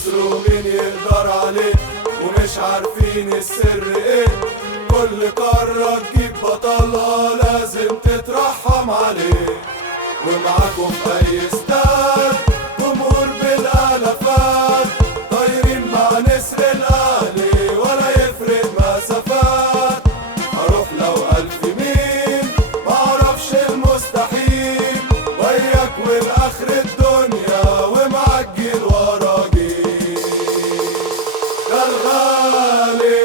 خسروا مين يقدر عليه ومش عارفين السر ايه. كل قارة تجيب بطلها لازم تترحم عليه. ومعاكم اي استاد جمهور بالالافات طايرين مع نسر الاهلي ولا يفرق مسافات. اروح لو 1000 ميل معرفش المستحيل وياك والاخر الدنيا ومعجل ورا جيل. ده الغالي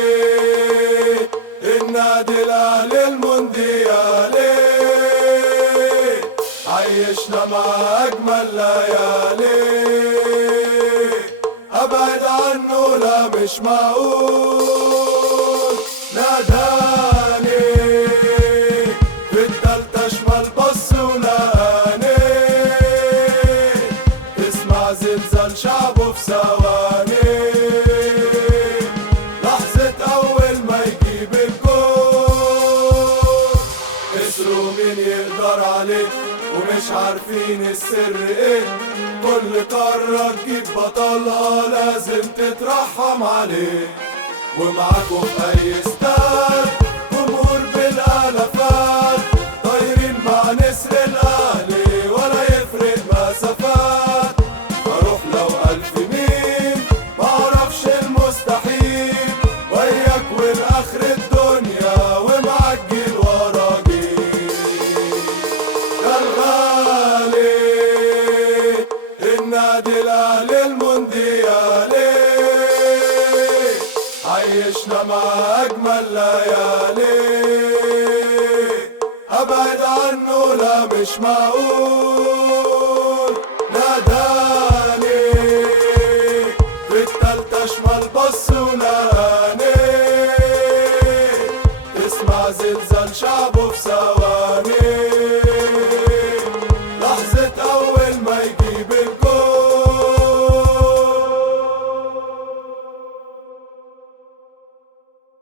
النادي الاهلي المونديالي عيشنا مع اجمل ليالي. ابعد عنه لا مش معقول. ناداني في التالتة شمال بص ولقاني تسمع زلزال شعبه في ثواني. لحظة اول ما يجيب الجول خسروا مين يقدر عليه ومش عارفين السر ايه. كل قارة تجيب بطلها لازم تترحم عليه. ومعاكم اي استاد جمهور بالالافات طايرين مع نسر الاهلي ولا يفرق مسافات. اروح لو 1000 ميل معرفش المستحيل وياك والاخر الدنيا ومعجل ورا جيل. ده الغالي النادي الاهلي المونديالي عيشنا مع اجمل ليالي. ابعد عنه لا مش معقول.